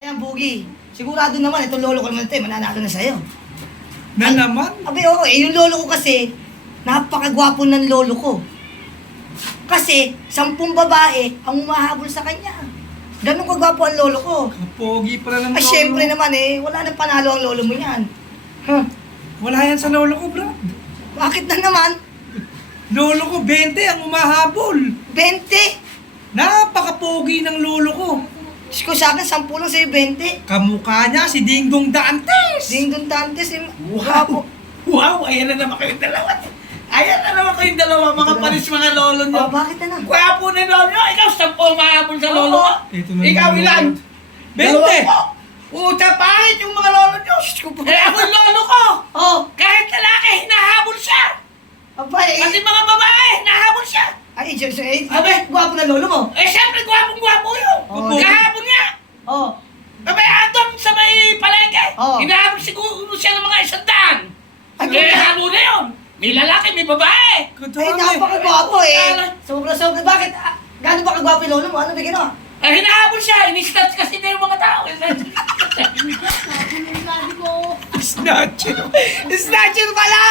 Ayan, Bugi. Sigurado naman, itong lolo ko naman ito, mananalo na sa'yo. Na naman? Abi, oo, yung lolo ko kasi, napakagwapo ng lolo ko. Kasi, 10 babae ang umahabol sa kanya. Ganun kagwapo ang lolo ko. Kapogi pala ng Ay, lolo. syempre naman wala nang panalo ang lolo mo yan. Huh? Wala yan sa lolo ko, Brad. Bakit na naman? Lolo ko, 20 ang umahabol. 20! Napakapogi ng lolo ko. Diyos ko sa akin, 10 lang sa'yo, 20. Kamukha niya si Dingdong Dantes. Ding Don Dantes, Wow! gwapo. Wow! Ayan na naman kayong dalawa. Ayan na naman kayong dalawa, mga Dalawa. panis mga lolo niyo. Oh, bakit na lang? Gwapo na lolo niyo. Ikaw, 10 umahabol sa lolo ko. Ito na Ikaw yung ilan? lolo. 20! Puta, pangit yung mga lolo niyo. Diyos ko po. Eh, ako yung lolo ko. Oh, Kahit lalaki, hinahabol siya. abay, Pati mga babae, hinahabol siya. ay, Diyos, Abay. gwapo na lolo mo. Eh, siyempre, gwapong-gwapo yun. Oh, Kahabol niya. Oh, Abay, andun sa may palengke. Oh. Hinahabol siguro siya ng mga 100. Ay, Eh, kaya- habol na yun. May lalaki, may babae. ay, napakagwapo Kala- Sobra-sobra. Bakit? Gano'n ba kagwapo yung lolo mo? Ano ba ginawa? Eh, hinahabol siya. Ini-stats kasi na yung mga tao. Snatcher. Snatcher pala!